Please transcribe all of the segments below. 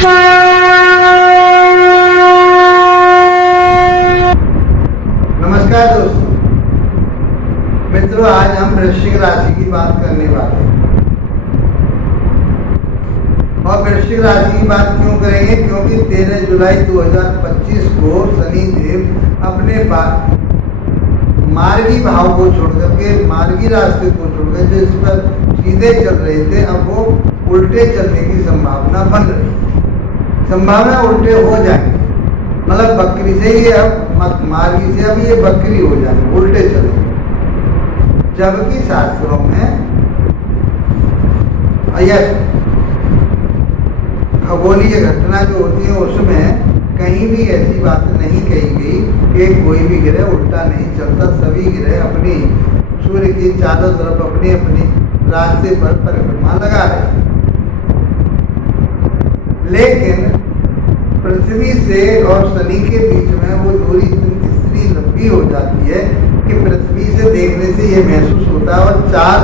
नमस्कार दोस्तों, मित्रों, आज हम वृश्चिक राशि की बात करने वाले हैं। और वृश्चिक राशि की बात क्यों करेंगे? क्योंकि 13 जुलाई 2025 को शनि देव अपने मार्गी भाव को छोड़कर के मार्गी रास्ते को छोड़कर जो इस पर सीधे चल रहे थे, अब वो उल्टे चलने की संभावना बन रही है। संभावना उल्टे हो जाएंगे, मतलब बकरी से ही अब मार्गी से अब ये बकरी हो जाएंगे, उल्टे चलेंगे। जबकि शास्त्रों में खगोलीय घटना जो होती है उसमें कहीं भी ऐसी बात नहीं कही गई कि कोई भी ग्रह उल्टा नहीं चलता। सभी ग्रह अपनी सूर्य की चारों तरफ अपनी अपनी रास्ते पर परिक्रमा लगा रहे हैं। लेकिन पृथ्वी से और शनि के बीच में वो दूरी इतनी लंबी हो जाती है कि पृथ्वी से देखने से ये महसूस होता है, और चांद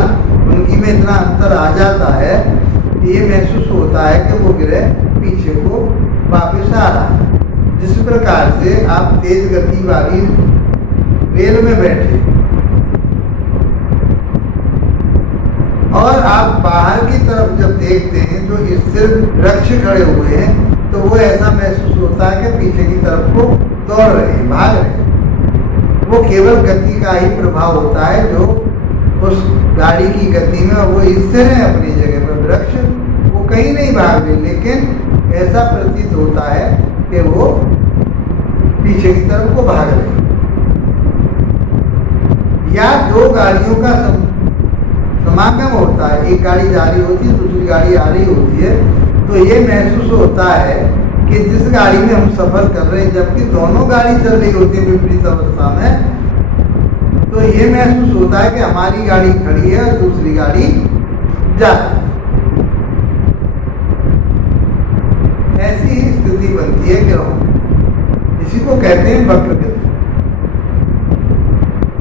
उनकी में इतना अंतर आ जाता है कि ये महसूस होता है कि वो ग्रह पीछे को वापस आ रहा है। जिस प्रकार से आप तेज गति वाली रेल में बैठे और आप बाहर की तरफ जब देखते हैं तो स्थिर वृक्ष खड़े हुए हैं, तो वो ऐसा महसूस होता है कि पीछे की तरफ को दौड़ रहे हैं, भाग रहे हैं। वो केवल गति का ही प्रभाव होता है जो उस गाड़ी की गति में वो स्थिर है अपनी जगह पर। वृक्ष वो कहीं नहीं भाग रहे, लेकिन ऐसा प्रतीत होता है कि वो पीछे की तरफ को भाग रहे हैं। या दो गाड़ियों का समागम होता है, एक गाड़ी जा रही होती है, दूसरी गाड़ी आ रही होती है, तो ये महसूस होता है कि जिस गाड़ी में हम सफर कर रहे हैं, जबकि दोनों गाड़ी चल रही होती है विपरीत अवस्था में, तो ये महसूस होता है कि हमारी गाड़ी खड़ी है और दूसरी गाड़ी जा रही है। ऐसी ही स्थिति बनती है ग्रहों, इसी को कहते हैं वक्र ग्रह।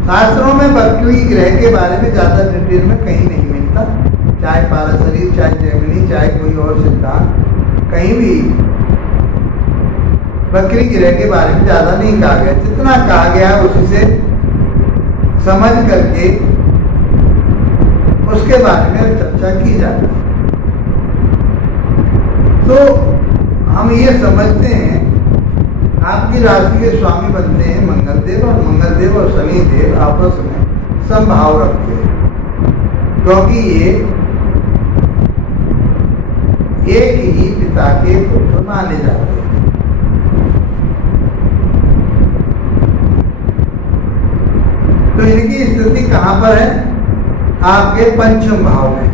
शास्त्रों में वक्री ग्रह के बारे में ज्यादा डिटेल में कहीं नहीं मिलता, चाहे पाराशरीर, चाहे जैमिनी, चाहे कोई और सिद्धांत, कहीं भी वक्री ग्रह के बारे में ज्यादा नहीं कहा गया। जितना कहा गया है उसी से समझ करके उसके बारे में चर्चा की जाती है। तो हम ये समझते हैं आपकी राशि के स्वामी बनते हैं मंगल देव, और मंगल देव और शनि देव आपस में समभाव रखते हैं, क्योंकि ये एक ही पिता के पुत्र माने जाते हैं। तो इनकी स्थिति कहाँ पर है? आपके पंचम भाव में।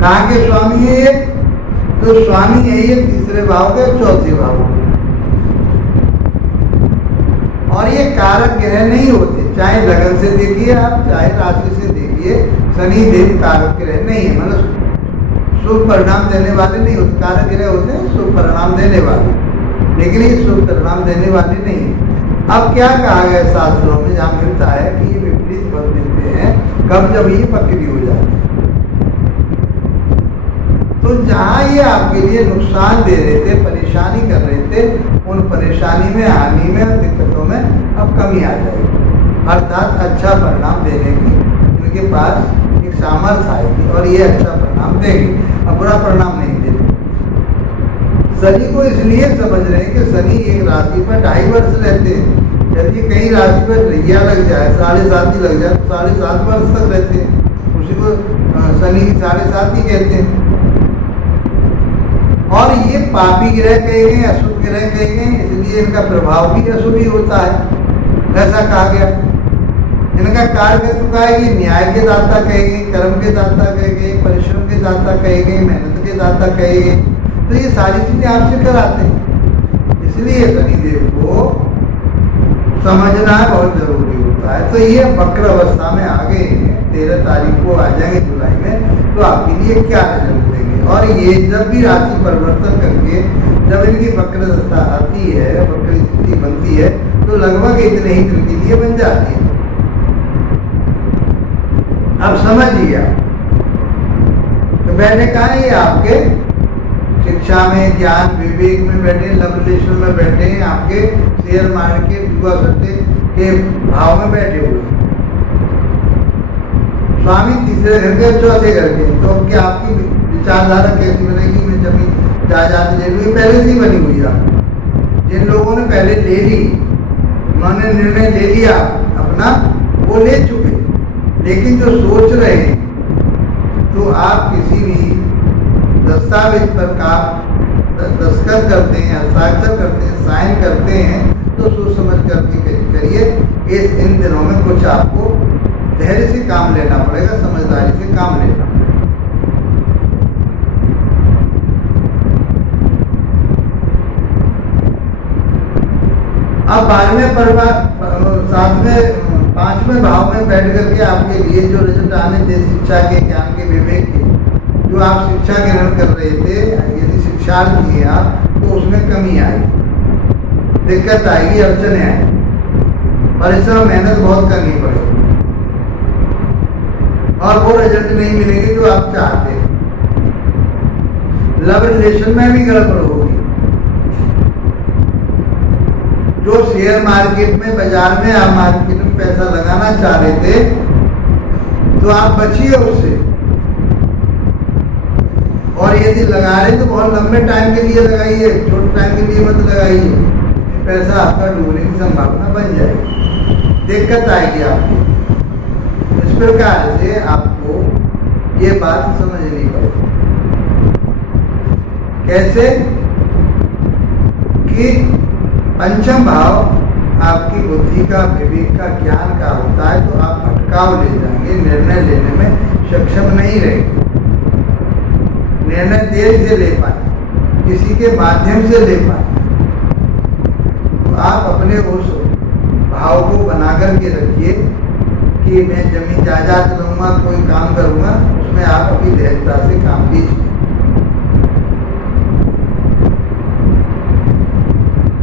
कहाँ के स्वामी है ये? तो स्वामी है ये तीसरे भाव के, चौथे भाव के। और ये कारक ग्रह नहीं होते, चाहे लगन से देखिए आप, चाहे राशि से देखिए, शनि देव कारक ग्रह नहीं है, मतलब शुभ परिणाम देने वाले नहीं होते। कारक ग्रह होते हैं शुभ परिणाम देने वाले, लेकिन ये शुभ परिणाम देने वाले नहीं है। अब क्या कहा गया शास्त्रों में, जहाँ मिलता है कि ये विपरीत फल देते हैं कब? जब ये बकरी हो जाती है। तो जहाँ ये आपके लिए नुकसान दे रहे थे, परेशानी कर रहे थे, उन परेशानी में, हानि में और दिक्कतों में अब कमी आ जाएगी, अर्थात अच्छा परिणाम देने की इनके पास एक सामर्थ्य आएगी और ये अच्छा परिणाम देंगे, अब बुरा परिणाम नहीं देंगे। शनि को इसलिए समझ रहे हैं कि शनि एक राशि पर 2.5 वर्ष रहते हैं। यदि कहीं राशि पर रैया लग जाए, 7.5 ही लग जाए, तो 7.5 वर्ष तक रहते हैं। उसी को शनि 7.5 ही कहते हैं। और ये पापी ग्रह कहे गए, अशुभ ग्रह कहे गए, इसलिए इनका प्रभाव भी अशुभ ही होता है, ऐसा कहा गया। इनका कार्य का है, ये न्याय के दाता कहे गए, कर्म के दाता कहे गए, परिश्रम के दाता कहे गए, मेहनत के दाता कहे गए। तो ये सारी चीजें आपसे कराते हैं, इसलिए शनिदेव को समझना बहुत जरूरी होता है। तो ये वक्र अवस्था में आ गए हैं, 13 तारीख को आ जाएंगे जुलाई में, तो आपके लिए क्या रिजल्ट देंगे। और ये जब भी राशि परिवर्तन करके जब इनकी वक्र दशा आती है, वक्र स्थिति बनती है, तो लगभग इतने ही दिन के लिए बन जाती है। अब समझिए, तो मैंने कहा ये आपके शिक्षा शिक्षा में, ज्ञान विवेक में बैठे, लव रिलेशन में बैठे, आपके शेयर मार्केट जुआ सट्टे के भाव में बैठे हुए। स्वामी तीसरे घर के, चौथे घर के, तो क्या आपकी विचारधारा कैसी बनेगी? मैं जमीन जायदाद ले लूँ, पहले से ही बनी हुई है। जिन लोगों ने पहले ले ली, उन्होंने निर्णय ले लिया अपना, वो ले चुके। लेकिन जो सोच रहे हैं, तो आप किसी भी दस्तावेज पर दस्तखत करते हैं, हस्ताक्षर करते हैं, साइन करते हैं, तो सोच समझ करके करिए। इन दिनों में कुछ आपको धैर्य से काम लेना पड़ेगा, समझदारी से काम लेना पड़ेगा। अब 12वें परिवार 7वें 5वें भाव में बैठ करके आपके लिए जो रिजल्ट आने थे शिक्षा के, ज्ञान के, विवेक के, जो आप शिक्षा ग्रहण कर रहे थे, यदि शिक्षार्थ किए आप, तो उसमें कमी आएगी, दिक्कत आएगी, अड़चने आएगी, परिश्रम मेहनत बहुत करनी पड़ेगी और वो रिजल्ट नहीं मिलेंगे जो आप चाहते हैं। लव रिलेशन में भी गड़बड़ होगी। जो शेयर मार्केट में, बाजार में आप मार्केट में पैसा लगाना चाह रहे थे, तो आप बचिए उससे। और यदि लगा रहे तो बहुत लंबे टाइम के लिए लगाइए, छोटे टाइम के लिए मत लगाइए, पैसा आपका डूबने की संभावना बन जाएगी, दिक्कत आएगी आपको। इस प्रकार से आपको ये बात समझनी पड़ेगी। कैसे कि पंचम भाव आपकी बुद्धि का, विवेक का, ज्ञान का होता है, तो आप भटकाव ले जाएंगे, निर्णय लेने में सक्षम नहीं रहेंगे, निर्णय देर से ले पाए, किसी के माध्यम से ले पाए। तो आप अपने उस भाव को बना करके रखिए कि मैं जमीन जायदाद लूँगा, कोई काम करूँगा, उसमें आप अपनी धैर्यता से काम लीजिए।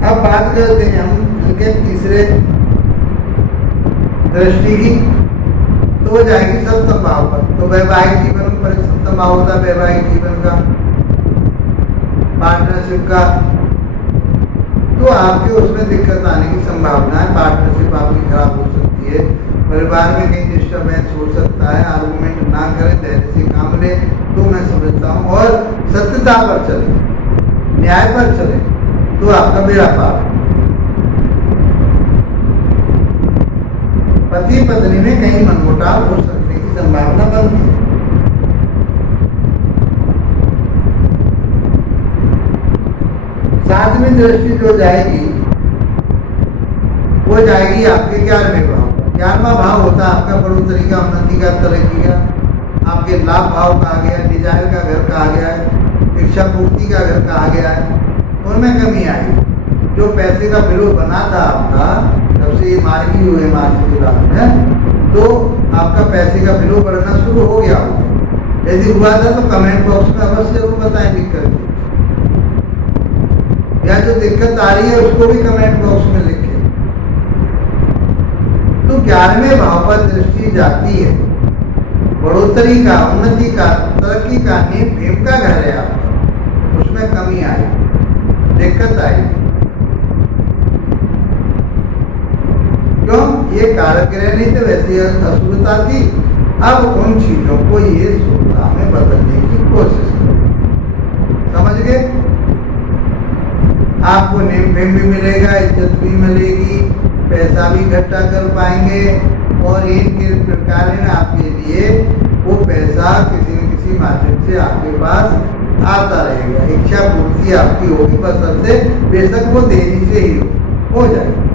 अब बात करते हैं हम इनके तीसरे दृष्टि की, तो हो जाएगी सप्तम भाव पर। तो वैवाहिक जीवन पर सप्तम भाव होता है, वैवाहिक जीवन का, पार्टनरशिप का। तो आपके उसमें दिक्कत आने की संभावना है, पार्टनरशिप आपकी खराब हो सकती है, परिवार में कहीं डिस्टर्बेंस हो सकता है। आर्गुमेंट ना करें, धैर्य से काम लें, तो मैं समझता हूँ। और सत्यता पर चले, न्याय पर चले, तो आपका बेड़ा पार। पति पत्नी में कहीं मनमुटाव हो सकने की संभावना बनती है। सातवीं दृष्टि जो जाएगी, वो जाएगी आपके 11वें भाव। 11वां भाव होता है आपका बढ़ोतरी का, उन्नति का, तरक्की का। आपके लाभ भाव कहा गया है, डिजायर का घर कहा गया है, इच्छा पूर्ति का घर कहा गया है, उनमें कमी आएगी। जो पैसे का बिलो बना था आपका, जब से ये मार्गी हुए मार्च में, तो आपका पैसे का बिलो बढ़ना शुरू हो गया होगा। यदि हुआ था तो कमेंट बॉक्स में अवश्य जरूर बताएं दिक्कत, या जो दिक्कत आ रही है उसको भी कमेंट बॉक्स में लिखें। तो 11वें भाव पर दृष्टि जाती है, बढ़ोतरी का, उन्नति का, तरक्की का, नीम भीम का घर है आपका, उसमें कमी आएगी, दिक्कत आएगी। क्यों? ये कारक ग्रह नहीं थे, वैसे अशुभता थी। अब उन चीजों को ये शुभता में बदलने की कोशिश करो। समझ गए? आपको नेम फेम भी मिलेगा, इज्जत भी मिलेगी, पैसा भी इकट्ठा कर पाएंगे, और इनके प्रकार है आपके लिए वो पैसा किसी न किसी माध्यम से आपके पास आता रहेगा। इच्छा पूर्ति आपकी होगी, बशर्ते बेशक वो देरी से ही हो जाएगी।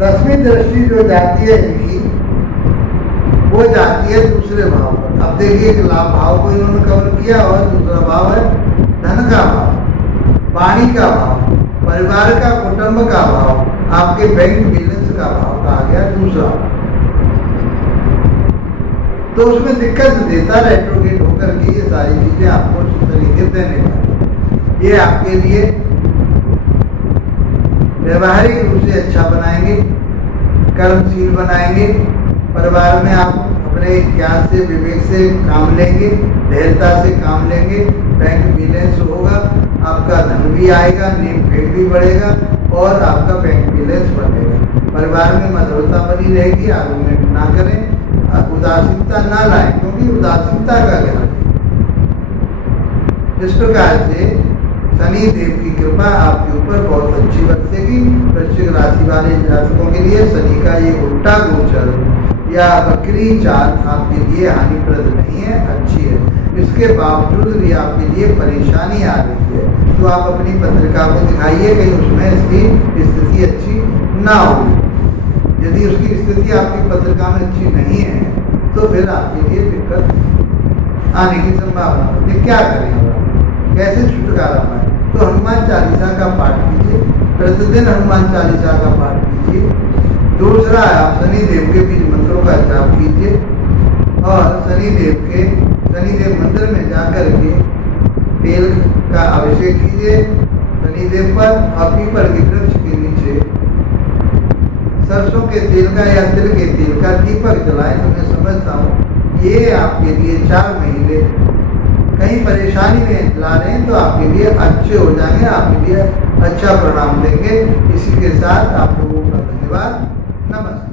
10वीं दृष्टि जो जाती है इनकी, वो जाती है दूसरे भाव पर। अब देखिए, एक लाभ भाव को इन्होंने कवर किया, और दूसरा भाव है धन का भाव, वाणी का भाव, परिवार का, कुटुंब का भाव, आपके बैंक बैलेंस का भाव कहा गया दूसरा। तो उसमें दिक्कत देता है रेट्रोगेट होकर के, ये सारी चीजें आपको तरीके देने वाली। ये आपके लिए व्यवहारिक रूप से अच्छा बनाएंगे, कर्मशील बनाएंगे, परिवार में आप अपने ज्ञान से, विवेक से काम लेंगे, धैर्यता से काम लेंगे, धन भी आएगा, नेम फेम भी बढ़ेगा और आपका बैंक बैलेंस बढ़ेगा। परिवार में मधुरता बनी रहेगी, आर्गुमेंट ना करें, उदासीनता ना लाएं, क्योंकि उदासीनता का ग्रह है। इस प्रकार से शनि देव की कृपा आपके ऊपर बहुत अच्छी बरसेगी। वृश्चिक राशि वाले जातकों के लिए शनि का ये उल्टा गोचर या वक्री चाल आपके लिए हानिप्रद नहीं है, अच्छी है। इसके बावजूद भी आपके लिए परेशानी आ रही है, तो आप अपनी पत्रिका को दिखाइए, कहीं उसमें इसकी स्थिति अच्छी ना हो। यदि उसकी स्थिति आपकी पत्रिका में अच्छी नहीं है तो फिर आपके लिए दिक्कत आने की संभावना होती है। क्या करें, कैसे छुटकारा पाए? तो हनुमान चालीसा का पाठ कीजिए, प्रतिदिन हनुमान चालीसा का पाठ कीजिए। दूसरा, आप शनि देव के बीज मंत्रों का जाप कीजिए और शनि देव मंदिर में जाकर के तेल का अभिषेक कीजिए शनि देव पर, और पीपल के वृक्ष के नीचे सरसों के तेल का या तिल के तेल का दीपक जलाएं। तो मैं समझता हूँ ये आपके लिए 4 महीने कहीं परेशानी में ला रहे हैं तो आपके लिए अच्छे हो जाएंगे, आपके लिए अच्छा परिणाम देंगे। इसी के साथ आप लोगों का धन्यवाद, नमस्कार।